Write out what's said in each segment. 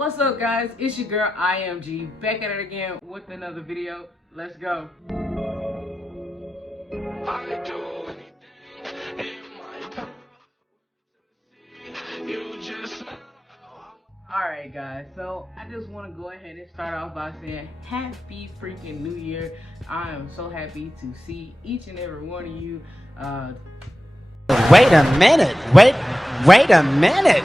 What's up, guys? It's your girl IMG back at it again with another video. Let's go. Alright guys, so I just want to go ahead and start off by saying happy freaking new year. I am so happy to see each and every one of you. Wait a minute. Wait a minute.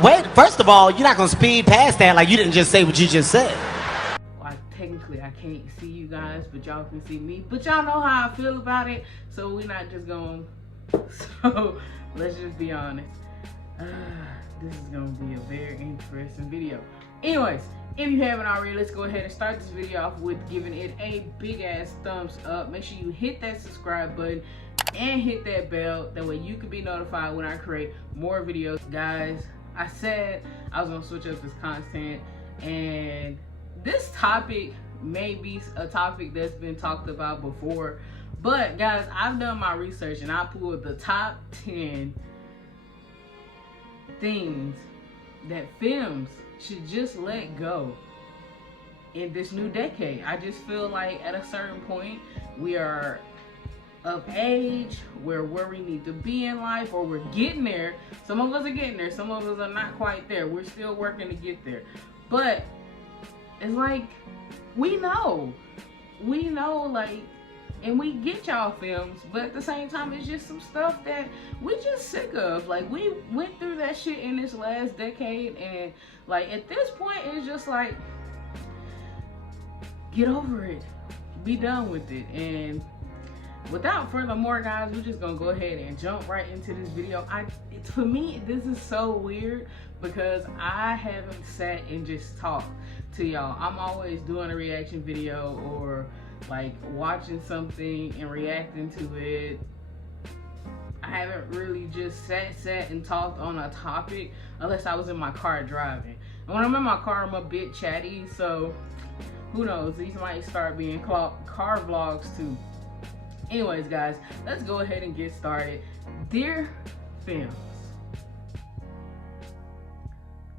Wait, first of all, you're not going to speed past that like you didn't just say what you just said. Well, technically I can't see you guys, but y'all can see me. But y'all know how I feel about it, so we're not just going so let's just be honest. This is going to be a very interesting video. Anyways, if you haven't already, let's go ahead and start this video off with giving it a big ass thumbs up. Make sure you hit that subscribe button and hit that bell. That way you can be notified when I create more videos. Guys, I said I was going to switch up this content, and this topic may be a topic that's been talked about before. But guys, I've done my research and I pulled the top 10 things that Fems should just let go in this new decade. I just feel like at a certain point we are of age, we're where we need to be in life, or we're getting there. Some of us are getting there, some of us are not quite there. We're still working to get there. But it's like we know like, and we get y'all Fems, but at the same time it's just some stuff that we just sick of. Like, we went through that shit in this last decade, and like at this point it's just like, get over it, be done with it. And without further more, guys, we're just gonna go ahead and jump right into this video. For me, this is so weird because I haven't sat and just talked to y'all. I'm always doing a reaction video or like watching something and reacting to it. I haven't really just sat and talked on a topic unless I was in my car driving. And when I'm in my car, I'm a bit chatty, so who knows, these might start being car vlogs too. Anyways, guys, let's go ahead and get started. Dear Fems,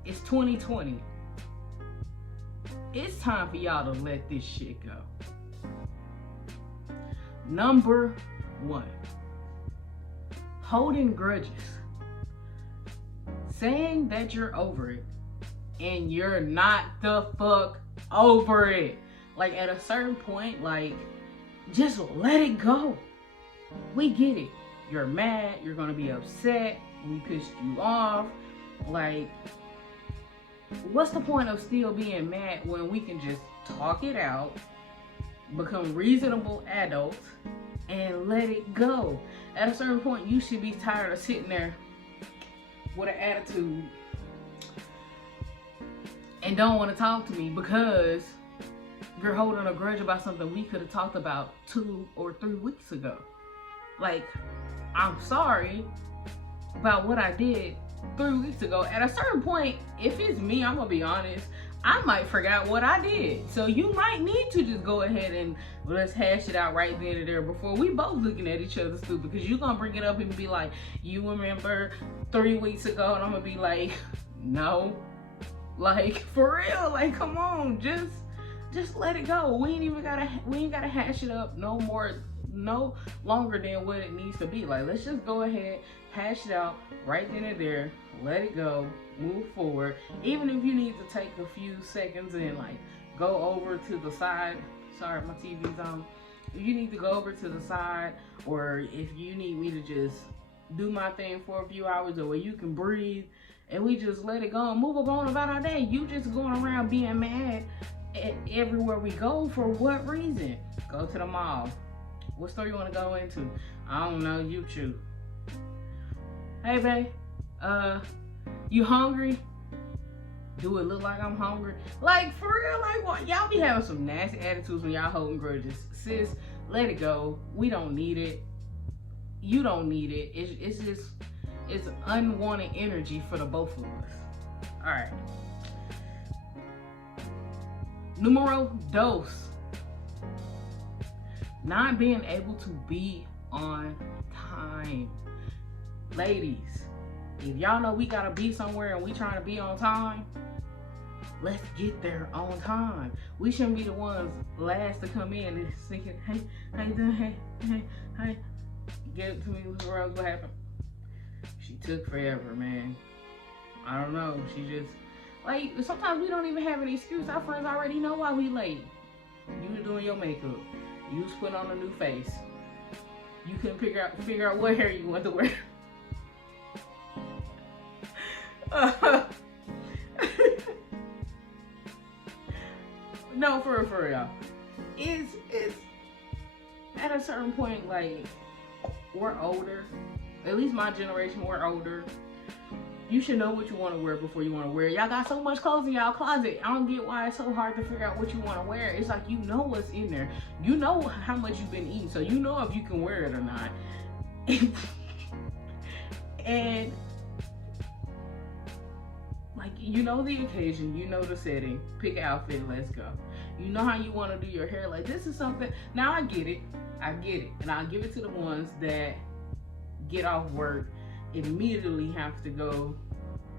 it's 2020. It's time for y'all to let this shit go. Number 1, holding grudges. Saying that you're over it and you're not the fuck over it. Like, at a certain point, like, just let it go. We get it. You're mad, you're gonna be upset, we pissed you off. Like, what's the point of still being mad when we can just talk it out, become reasonable adults, and let it go? At a certain point, you should be tired of sitting there with an attitude and don't want to talk to me because you're holding a grudge about something we could have talked about 2 or 3 weeks ago. Like, I'm sorry about what I did 3 weeks ago. At a certain point, if it's me, I'm gonna be honest, I might forget what I did. So you might need to just go ahead and let's hash it out right then and there before we both looking at each other stupid, because you're gonna bring it up and be like, you remember 3 weeks ago? And I'm gonna be like, no. Like, for real, like, come on, just let it go. We ain't gotta hash it up no longer than what it needs to be. Like, let's just go ahead, hash it out right then and there, let it go, move forward. Even if you need to take a few seconds and like go over to the side. Sorry, my TV's on. If you need to go over to the side, or if you need me to just do my thing for a few hours, or where you can breathe and we just let it go and move on about our day. You just going around being mad at everywhere we go. For what reason? Go to the mall. What store you want to go into? I don't know, you choose. Hey babe, you hungry? Do it look like I'm hungry? Like, for real, like, what? Y'all be having some nasty attitudes when y'all holding grudges. Sis, let it go. We don't need it. You don't need it. It's just, it's unwanted energy for the both of us. All right. Numero dos. Not being able to be on time. Ladies, If y'all know we gotta be somewhere and we trying to be on time, let's get there on time. We shouldn't be the ones last to come in and thinking, hey, how you doing? Hey. Get it to me, Rose, what happened? She took forever, man. I don't know. She just, like, sometimes we don't even have an excuse. Our friends already know why we late. You was doing your makeup. You was putting on a new face. You couldn't figure out what hair you wanted to wear. No, for real, y'all. It's at a certain point, like, we're older. At least my generation, we're older. You should know what you want to wear before you want to wear it. Y'all got so much clothes in y'all closet. I don't get why it's so hard to figure out what you want to wear. It's like, you know what's in there. You know how much you've been eating, so you know if you can wear it or not. And like, you know the occasion, you know the setting. Pick an outfit, let's go. You know how you want to do your hair. Like, this is something. Now I get it, and I'll give it to the ones that get off work, immediately have to go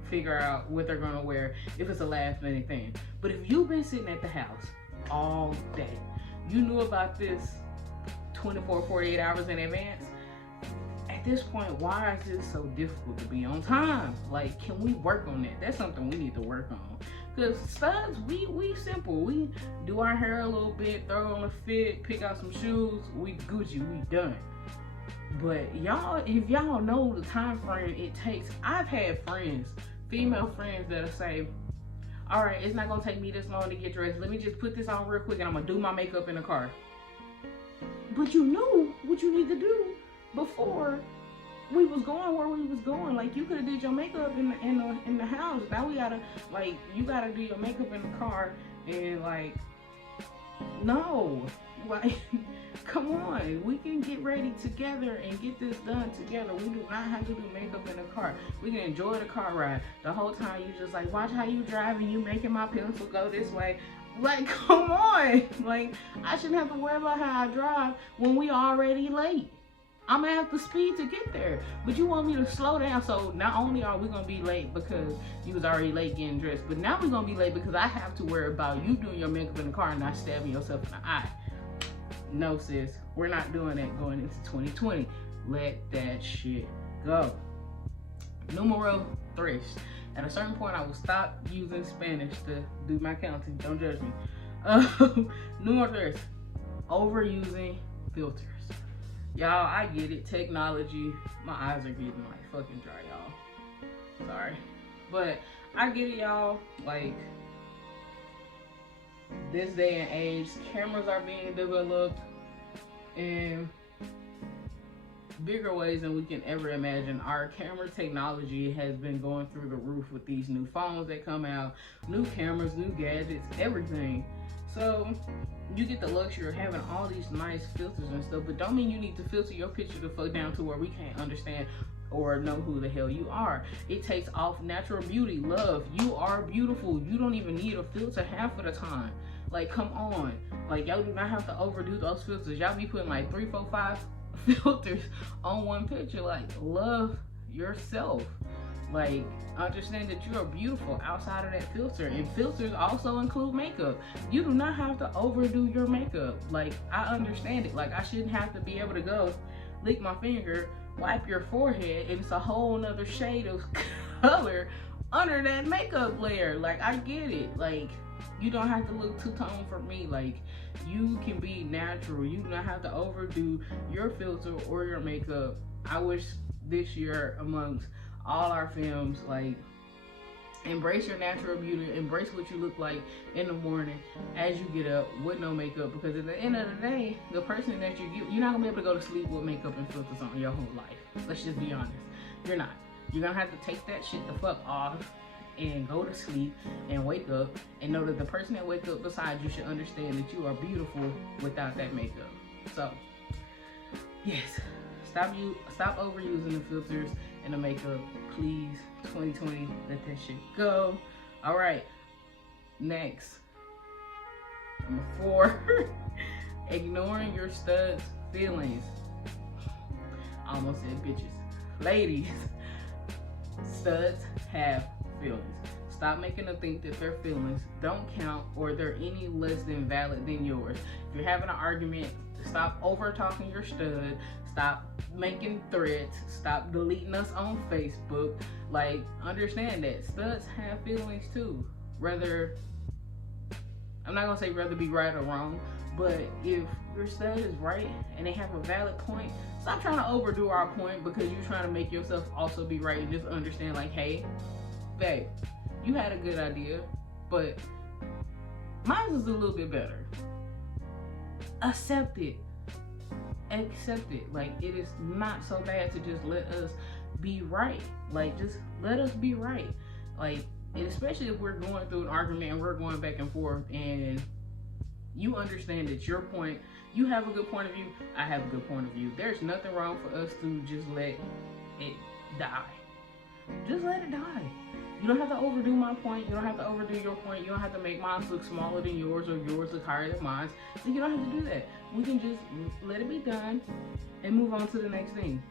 figure out what they're gonna wear if it's a last minute thing. But if you've been sitting at the house all day, you knew about this 24, 48 hours in advance. At this point, why is this so difficult to be on time? Like, can we work on that? That's something we need to work on. Because studs, we simple. We do our hair a little bit, throw on a fit, pick out some shoes, we Gucci, we done. But y'all, if y'all know the time frame it takes, I've had friends, female friends, that'll say, all right, it's not gonna take me this long to get dressed. Let me just put this on real quick and I'm gonna do my makeup in the car. But you knew what you need to do before we was going where we was going. Like, you could have did your makeup in the house. Now we gotta, like, you gotta do your makeup in the car, and like, no, like, come on, we can get ready together and get this done together. We do not have to do makeup in the car. We can enjoy the car ride. The whole time you just like, watch how you drive and you making my pencil go this way. Like, come on. Like, I shouldn't have to worry about how I drive when we already late. I'm gonna have to speed to get there. But you want me to slow down, so not only are we gonna be late because you was already late getting dressed, but now we're gonna be late because I have to worry about you doing your makeup in the car and not stabbing yourself in the eye. No, sis, we're not doing that going into 2020. Let that shit go. Numero 3. At a certain point, I will stop using Spanish to do my counting. Don't judge me. Numero 3. Overusing filters. Y'all, I get it. Technology. My eyes are getting like fucking dry, y'all. Sorry. But I get it, y'all. Like, this day and age, cameras are being developed in bigger ways than we can ever imagine. Our camera technology has been going through the roof with these new phones that come out, new cameras, new gadgets, everything. So you get the luxury of having all these nice filters and stuff, but don't mean you need to filter your picture the fuck down to where we can't understand or know who the hell you are. It takes off natural beauty, love. You are beautiful. You don't even need a filter half of the time. Like, come on. Like, y'all do not have to overdo those filters. Y'all be putting like 3, 4, 5 filters on one picture. Like, love yourself. Like, understand that you are beautiful outside of that filter. And filters also include makeup. You do not have to overdo your makeup. Like, I understand it. Like, I shouldn't have to be able to go lick my finger, wipe your forehead, and it's a whole nother shade of color under that makeup layer. Like, I get it. Like, you don't have to look two-tone for me. Like, you can be natural. You do not have to overdo your filter or your makeup. I wish this year amongst all our films, like, embrace your natural beauty, embrace what you look like in the morning as you get up with no makeup, because at the end of the day, the person that you're not gonna be able to go to sleep with makeup and filters on your whole life. Let's just be honest. You're not. You're gonna have to take that shit the fuck off and go to sleep and wake up and know that the person that wakes up beside you should understand that you are beautiful without that makeup. So yes, stop overusing the filters and the makeup, please. 2020, let that shit go. All right, next, number 4. Ignoring your stud's feelings. I almost said bitches. Ladies, Studs have feelings. Stop making them think that their feelings don't count or they're any less than valid than yours. If you're having an argument, stop over talking your stud. Stop making threats. Stop deleting us on Facebook. Like, understand that studs have feelings too. Whether, I'm not gonna say whether be right or wrong, but if your stud is right and they have a valid point, stop trying to overdo our point because you're trying to make yourself also be right, and just understand like, hey, babe, you had a good idea, but mine was a little bit better. Accept it. Accept it. Like, it is not so bad to just let us be right. Like, just let us be right. Like, and especially if we're going through an argument and we're going back and forth and you understand that your point, you have a good point of view, I have a good point of view. There's nothing wrong for us to just let it die. Just let it die. You don't have to overdo my point. You don't have to overdo your point. You don't have to make mine look smaller than yours or yours look higher than mine. So you don't have to do that. We can just let it be done and move on to the next thing.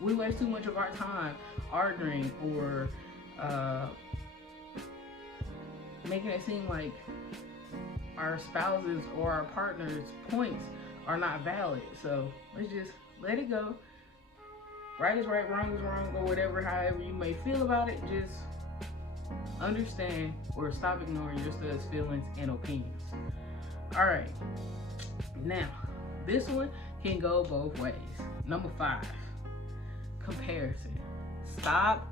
We waste too much of our time arguing or making it seem like our spouses or our partners' points are not valid. So let's just let it go. Right is right, wrong is wrong, or whatever, however you may feel about it. Just understand or stop ignoring your stud's feelings and opinions. All right, now this one can go both ways. Number 5, comparison. Stop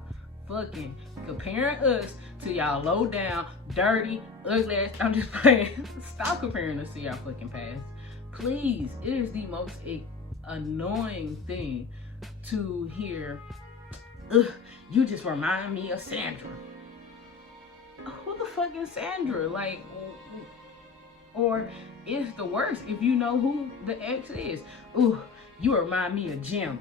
fucking comparing us to y'all low down, dirty, ugly ass. I'm just playing. Stop comparing us to y'all fucking past. Please, it is the most annoying thing to hear. You just remind me of Sandra. Who the fuck is Sandra? Like, or it's the worst if you know who the ex is. Ooh, you remind me of Jim.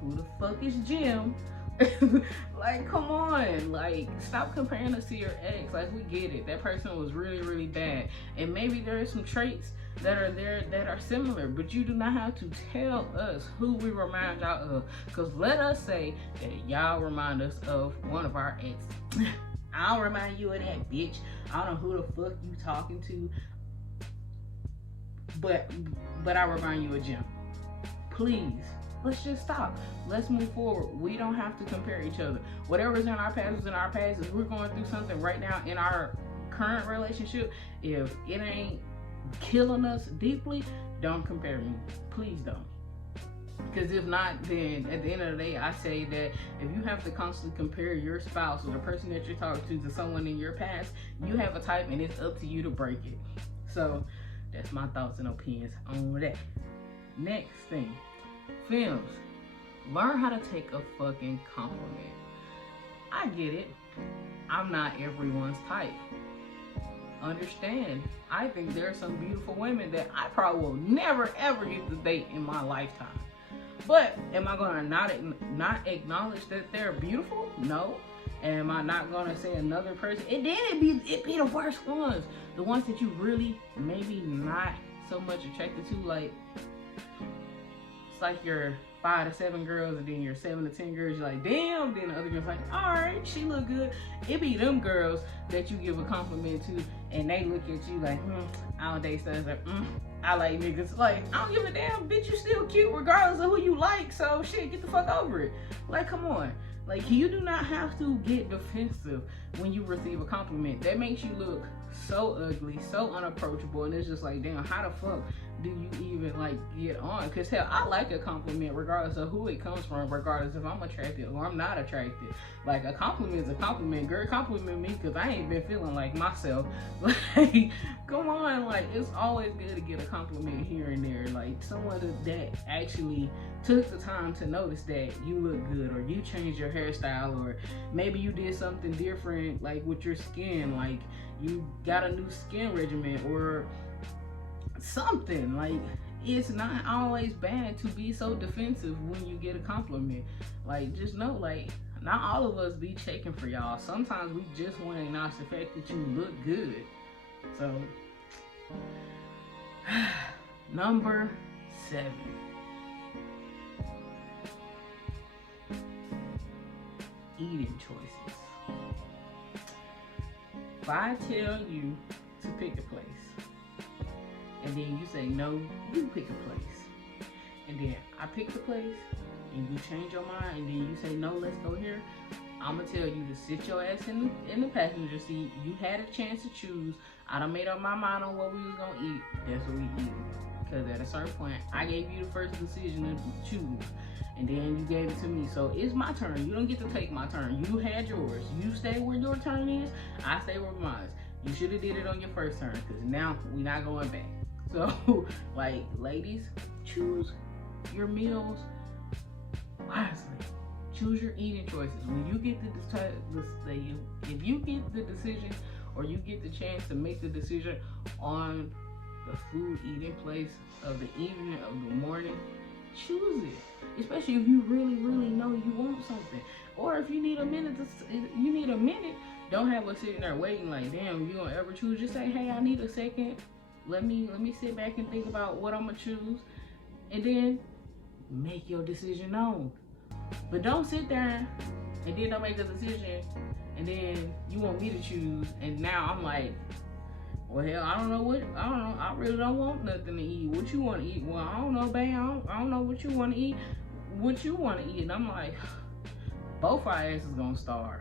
Who the fuck is Jim? Like, come on. Like, stop comparing us to your ex. Like, we get it. That person was really, really bad. And maybe there are some traits that are there that are similar, but you do not have to tell us who we remind y'all of. Because let us say that y'all remind us of one of our exes. I'll remind you of that bitch. I don't know who the fuck you talking to. But I remind you of Jim. Please. Let's just stop. Let's move forward. We don't have to compare each other. Whatever's in our past is in our past. If we're going through something right now in our current relationship, if it ain't killing us deeply, don't compare me. Please don't. Because if not, then at the end of the day, I say that if you have to constantly compare your spouse or the person that you're talking to someone in your past, you have a type and it's up to you to break it. So that's my thoughts and opinions on that. Next thing. Fems, learn how to take a fucking compliment. I get it. I'm not everyone's type. Understand, I think there are some beautiful women that I probably will never ever get to date in my lifetime. But am I gonna not acknowledge that they're beautiful? No. Am I not gonna say another person? And then it be the worst ones. The ones that you really maybe not so much attracted to, like, it's like you're 5 to 7 girls and then you're 7 to 10 girls, you're like, damn. Then the other girl's like, alright, she look good. It be them girls that you give a compliment to and they look at you like, I don't date stuff. Like, I like niggas. Like, I don't give a damn, bitch, you still cute regardless of who you like. So shit, get the fuck over it. Like, come on. Like, you do not have to get defensive when you receive a compliment. That makes you look so ugly, so unapproachable, and it's just like, damn, how the fuck do you even like get on? Because hell, I like a compliment regardless of who it comes from, regardless if I'm attracted or I'm not attracted. Like, a compliment is a compliment. Girl, compliment me because I ain't been feeling like myself. Like, come on. Like, it's always good to get a compliment here and there. Like, someone that actually took the time to notice that you look good, or you changed your hairstyle, or maybe you did something different, like with your skin, like you got a new skin regimen or something. Like, it's not always bad to be so defensive when you get a compliment. Like, just know, like, not all of us be checking for y'all. Sometimes we just want to acknowledge the fact that you look good. So Number 7. Eating choices. If I tell you to pick a place, and then you say no, you pick a place, and then I pick the place, and you change your mind, and then you say no, let's go here, I'm gonna tell you to sit your ass in the passenger seat. You had a chance to choose. I done made up my mind on what we was gonna eat. That's what we eat. Because at a certain point, I gave you the first decision to choose, and then you gave it to me. So it's my turn. You don't get to take my turn. You had yours. You stay where your turn is. I stay where mine. You should have did it on your first turn, because now we're not going back. So, like, ladies, choose your meals wisely. Choose your eating choices. When you get if you get the decision, or you get the chance to make the decision on the food eating place of the evening, of the morning, choose it. Especially if you really, really know you want something, or if you need a minute. Don't have us sitting there waiting like, damn, you gonna ever choose? Just say, hey, I need a second. Let me sit back and think about what I'm gonna choose, and then make your decision known. But don't sit there and then don't make a decision, and then you want me to choose, and now I'm like, well, hell, I don't know. I really don't want nothing to eat. What you want to eat? Well, I don't know, babe. I don't know what you want to eat. What you want to eat? And I'm like, both our asses gonna starve,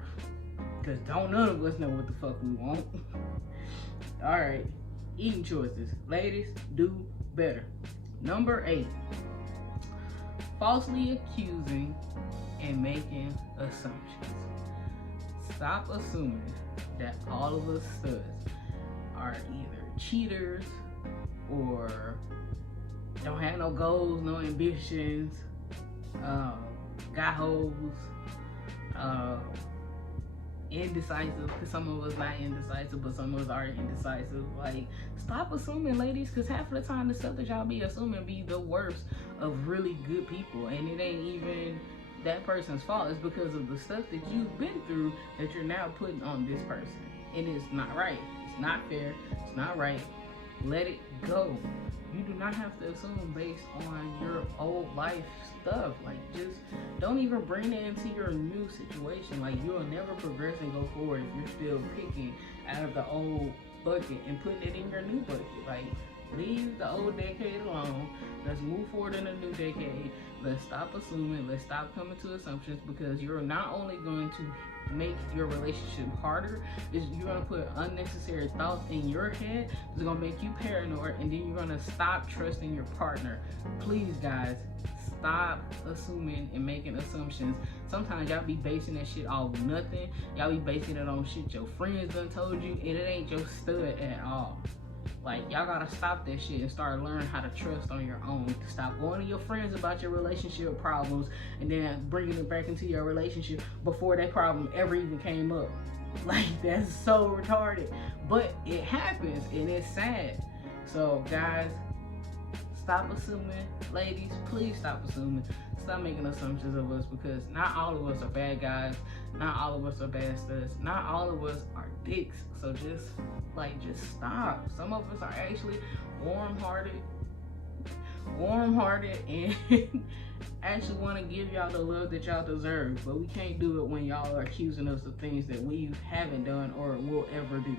because don't none of us know what the fuck we want. All right, eating choices. Ladies, do better. Number 8. Falsely accusing and making assumptions. Stop assuming that all of us studs are either cheaters or don't have no goals, no ambitions, got hoes, indecisive, because some of us not indecisive, but some of us are indecisive. Like, stop assuming, ladies, because half of the time the stuff that y'all be assuming be the worst of really good people, and it ain't even that person's fault. It's because of the stuff that you've been through that you're now putting on this person, and it's not right. It's not fair. It's not right. Let it go. You do not have to assume based on your old life stuff. Like, just don't even bring it into your new situation. Like, you'll never progress and go forward if you're still picking out of the old bucket and putting it in your new bucket. Like, leave the old decade alone. Let's move forward in a new decade. Let's stop assuming. Let's stop coming to assumptions, because you're not only going to make your relationship harder, is you're going to put unnecessary thoughts in your head. It's going to make you paranoid, and then you're going to stop trusting your partner. Please, guys, stop assuming and making assumptions. Sometimes y'all be basing that shit off nothing. Y'all be basing it on shit your friends done told you, and it ain't your stud at all. Like, y'all gotta stop that shit and start learning how to trust on your own. Stop going to your friends about your relationship problems and then bringing it back into your relationship before that problem ever even came up. Like, that's so retarded. But it happens, and it's sad. So, guys, stop assuming. Ladies, please stop assuming. Stop making assumptions of us, because not all of us are bad guys. Not all of us are bad studs. Not all of us are dicks. So just stop. Some of us are actually warm-hearted and actually want to give y'all the love that y'all deserve. But we can't do it when y'all are accusing us of things that we haven't done or will ever do.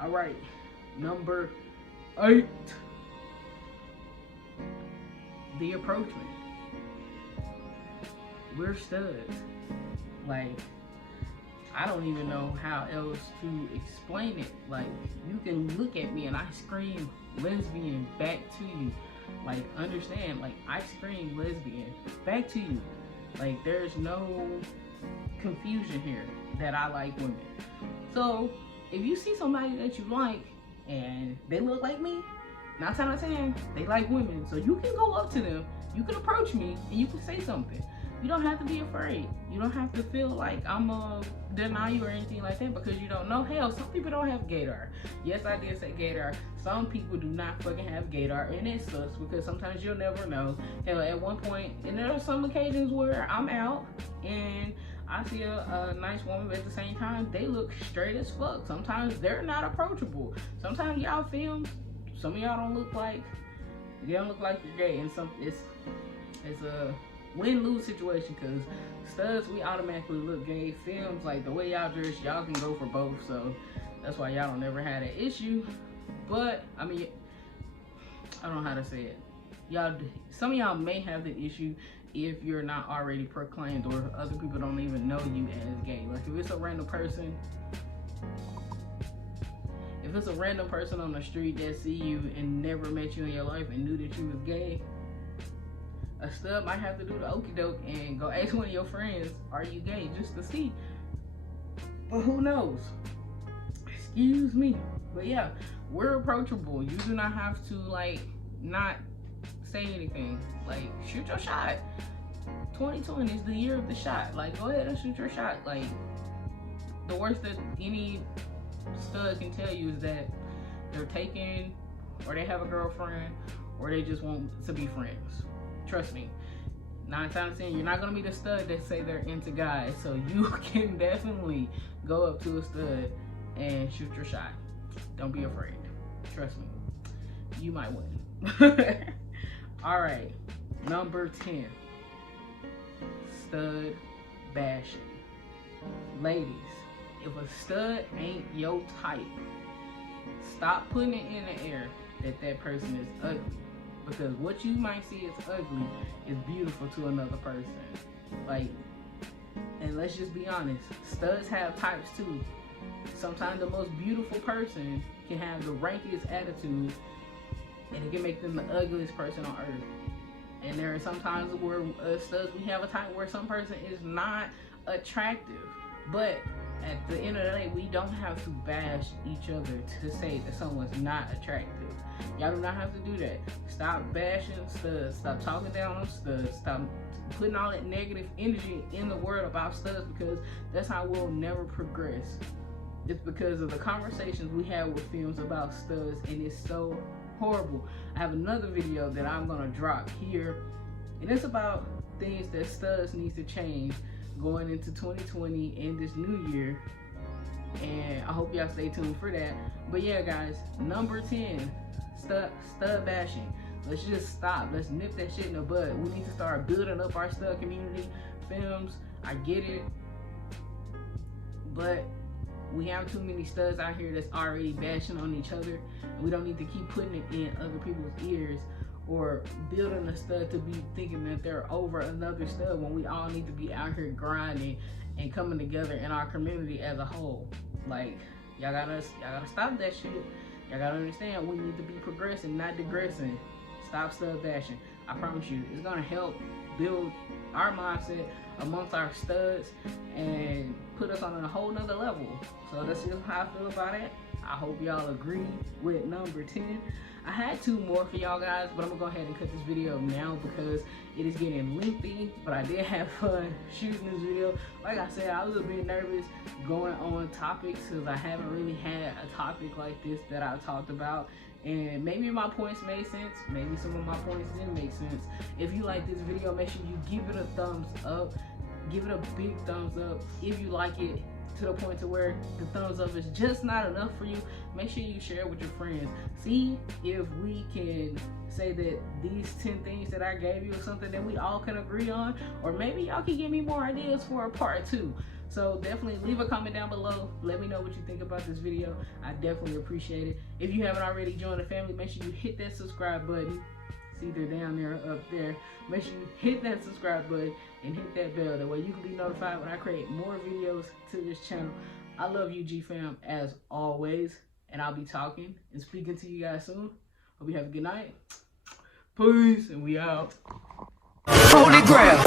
All right, number 8. The approachment. We're studs. Like, I don't even know how else to explain it. Like, you can look at me and I scream lesbian back to you. Like, understand, like, I scream lesbian back to you. Like, there's no confusion here that I like women. So, if you see somebody that you like and they look like me, 9 times out of 10, they like women. So you can go up to them, you can approach me, and you can say something. You don't have to be afraid. You don't have to feel like I'm deny you or anything like that, because you don't know. Hell, some people don't have gaydar. Yes, I did say gaydar. Some people do not fucking have gaydar, and it sucks, because sometimes you'll never know. Hell, at one point, and there are some occasions where I'm out and I see a nice woman, but at the same time, they look straight as fuck. Sometimes they're not approachable. Sometimes y'all Fems, some of y'all don't look like They don't look like you're gay, and it's a win-lose situation, because studs, we automatically look gay. Fems, like the way y'all dress, y'all can go for both, so that's why y'all don't ever had an issue. But I mean, I don't know how to say it. Y'all, some of y'all may have the issue if you're not already proclaimed, or other people don't even know you as gay. Like if it's a random person, on the street that see you and never met you in your life and knew that you was gay, a stud might have to do the okie doke and go ask one of your friends, are you gay, just to see. But who knows? Excuse me. But yeah, we're approachable. You do not have to like not say anything. Like, shoot your shot. 2020 is the year of the shot. Like, go ahead and shoot your shot. Like, the worst that any stud can tell you is that they're taken, or they have a girlfriend, or they just want to be friends. Trust me, 9 times out of 10, you're not gonna be the stud that say they're into guys. So you can definitely go up to a stud and shoot your shot. Don't be afraid. Trust me, you might win. All right, number 10, stud bashing. Ladies, if a stud ain't your type, stop putting it in the air that person is ugly, because what you might see as ugly is beautiful to another person. Like, and let's just be honest, studs have types too. Sometimes the most beautiful person can have the rankiest attitude, and it can make them the ugliest person on earth. And there are some times where studs, we have a type where some person is not attractive, but at the end of the day, we don't have to bash each other to say that someone's not attractive. Y'all do not have to do that. Stop bashing studs. Stop talking down on studs. Stop putting all that negative energy in the world about studs, because that's how we'll never progress. It's because of the conversations we have with Fems about studs, and it's so horrible. I have another video that I'm gonna drop here, and it's about things that studs need to change going into 2020 and this new year, and I hope y'all stay tuned for that. But yeah, guys, number 10, stud bashing. Let's just stop. Let's nip that shit in the bud. We need to start building up our stud community. Fems, I get it, but we have too many studs out here that's already bashing on each other, and we don't need to keep putting it in other people's ears, or building a stud to be thinking that they're over another stud, when we all need to be out here grinding and coming together in our community as a whole. Like, y'all gotta stop that shit. Y'all gotta understand, we need to be progressing, not digressing. Stop stud bashing. I promise you, it's gonna help build our mindset amongst our studs and put us on a whole nother level. So that's just how I feel about it. I hope y'all agree with number 10. I had 2 more for y'all guys, but I'm gonna go ahead and cut this video now because it is getting lengthy, but I did have fun shooting this video. Like I said, I was a bit nervous going on topics because I haven't really had a topic like this that I talked about. And maybe my points made sense, maybe some of my points didn't make sense. If you like this video, make sure you give it a thumbs up. Give it a big thumbs up. If you like it to the point to where the thumbs up is just not enough for you, make sure you share it with your friends. See if we can say that these 10 things that I gave you are something that we all can agree on, or maybe y'all can give me more ideas for a part 2. So definitely leave a comment down below. Let me know what you think about this video. I definitely appreciate it. If you haven't already joined the family, make sure you hit that subscribe button. It's either down there or up there. Make sure you hit that subscribe button and hit that bell. That way you can be notified when I create more videos to this channel. I love you, G-Fam, as always. And I'll be talking and speaking to you guys soon. Hope you have a good night. Peace, and we out. Holy Grail.